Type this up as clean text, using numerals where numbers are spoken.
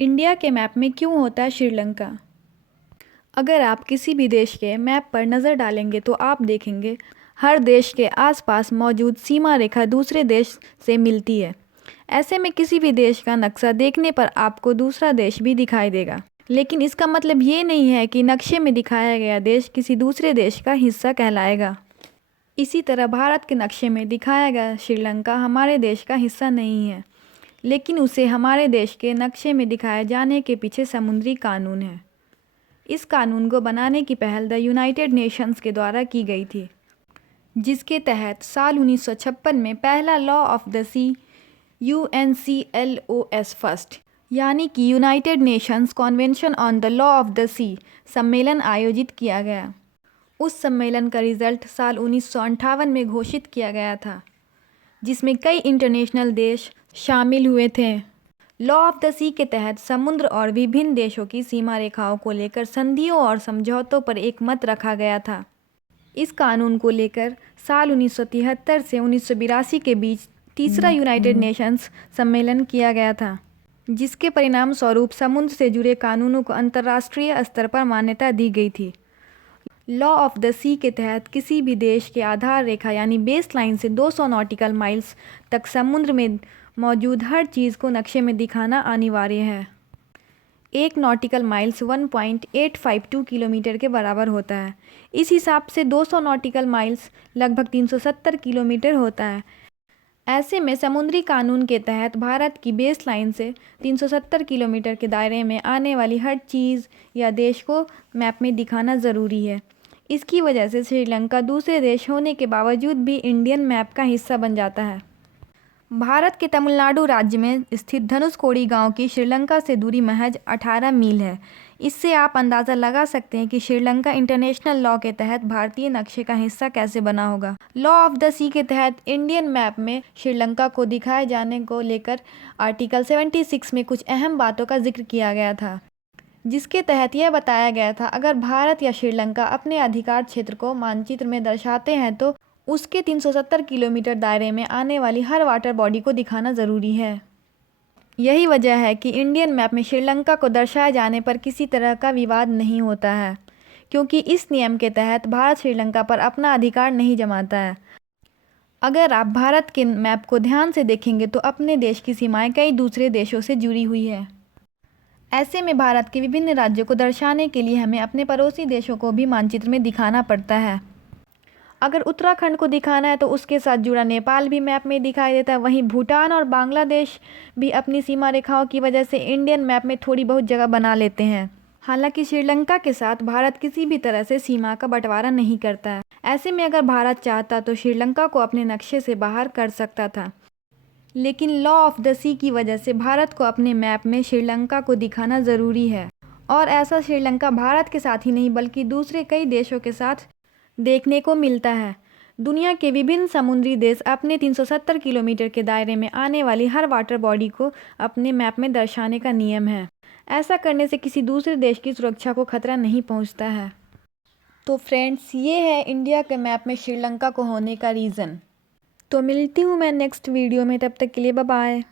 India के map में क्यों होता है श्रीलंका? अगर आप किसी भी देश के मैप पर नज़र डालेंगे तो आप देखेंगे हर देश के आसपास मौजूद सीमा रेखा दूसरे देश से मिलती है। ऐसे में किसी भी देश का नक्शा देखने पर आपको दूसरा देश भी दिखाई देगा, लेकिन इसका मतलब ये नहीं है कि नक्शे में दिखाया गया देश किसी दूसरे देश का हिस्सा कहलाएगा। इसी तरह भारत के नक्शे में दिखाया गया श्रीलंका हमारे देश का हिस्सा नहीं है, लेकिन उसे हमारे देश के नक्शे में दिखाए जाने के पीछे समुद्री कानून है। इस कानून को बनाने की पहल द यूनाइटेड नेशंस के द्वारा की गई थी, जिसके तहत साल 1956 में पहला law of the sea UNCLOS first यानी कि United Nations Convention on the Law of the Sea सम्मेलन आयोजित किया गया। उस सम्मेलन का रिजल्ट साल 1958 में घोषित किया गया था, जिसमें कई इंटरनेशनल देश शामिल हुए थे। लॉ ऑफ द सी के तहत समुद्र और विभिन्न देशों की सीमा रेखाओं को लेकर संधियों और समझौतों पर एक मत रखा गया था। इस कानून को लेकर साल 1973 से 1982 के बीच तीसरा यूनाइटेड नेशंस सम्मेलन किया गया था, जिसके परिणाम स्वरूप समुद्र से जुड़े कानूनों को अंतर्राष्ट्रीय स्तर पर मान्यता दी गई थी। लॉ ऑफ द सी के तहत किसी भी देश के आधार रेखा यानी बेस लाइन से 200 नॉटिकल माइल्स तक समुद्र में मौजूद हर चीज़ को नक्शे में दिखाना अनिवार्य है। एक नॉटिकल माइल्स 1.852 किलोमीटर के बराबर होता है। इस हिसाब से 200 नॉटिकल माइल्स लगभग 370 किलोमीटर होता है। ऐसे में समुद्री कानून के तहत भारत की बेस लाइन से 370 किलोमीटर के दायरे में आने वाली हर चीज़ या देश को मैप में दिखाना ज़रूरी है। इसकी वजह से श्रीलंका दूसरे देश होने के बावजूद भी इंडियन मैप का हिस्सा बन जाता है। भारत के तमिलनाडु राज्य में स्थित धनुषकोडी गांव की श्रीलंका से दूरी महज 18 मील है। इससे आप अंदाज़ा लगा सकते हैं कि श्रीलंका इंटरनेशनल लॉ के तहत भारतीय नक्शे का हिस्सा कैसे बना होगा। लॉ ऑफ द सी के तहत इंडियन मैप में श्रीलंका को दिखाए जाने को लेकर आर्टिकल 76 में कुछ अहम बातों का जिक्र किया गया था, जिसके तहत यह बताया गया था अगर भारत या श्रीलंका अपने अधिकार क्षेत्र को मानचित्र में दर्शाते हैं तो उसके 370 किलोमीटर दायरे में आने वाली हर वाटर बॉडी को दिखाना ज़रूरी है। यही वजह है कि इंडियन मैप में श्रीलंका को दर्शाए जाने पर किसी तरह का विवाद नहीं होता है, क्योंकि इस नियम के तहत भारत श्रीलंका पर अपना अधिकार नहीं जमाता है। अगर आप भारत के मैप को ध्यान से देखेंगे तो अपने देश की सीमाएं कई दूसरे देशों से जुड़ी हुई है। ऐसे में भारत के विभिन्न राज्यों को दर्शाने के लिए हमें अपने पड़ोसी देशों को भी मानचित्र में दिखाना पड़ता है। अगर उत्तराखंड को दिखाना है तो उसके साथ जुड़ा नेपाल भी मैप में दिखाई देता है। वहीं भूटान और बांग्लादेश भी अपनी सीमा रेखाओं की वजह से इंडियन मैप में थोड़ी बहुत जगह बना लेते हैं। हालांकि श्रीलंका के साथ भारत किसी भी तरह से सीमा का बंटवारा नहीं करता है। ऐसे में अगर भारत चाहता तो श्रीलंका को अपने नक्शे से बाहर कर सकता था, लेकिन लॉ ऑफ द सी की वजह से भारत को अपने मैप में श्रीलंका को दिखाना ज़रूरी है। और ऐसा श्रीलंका भारत के साथ ही नहीं बल्कि दूसरे कई देशों के साथ देखने को मिलता है। दुनिया के विभिन्न समुद्री देश अपने 370 किलोमीटर के दायरे में आने वाली हर वाटर बॉडी को अपने मैप में दर्शाने का नियम है। ऐसा करने से किसी दूसरे देश की सुरक्षा को खतरा नहीं पहुंचता है। तो फ्रेंड्स, ये है इंडिया के मैप में श्रीलंका को होने का रीज़न। तो मिलती हूँ मैं नेक्स्ट वीडियो में, तब तक के लिए बाय बाय।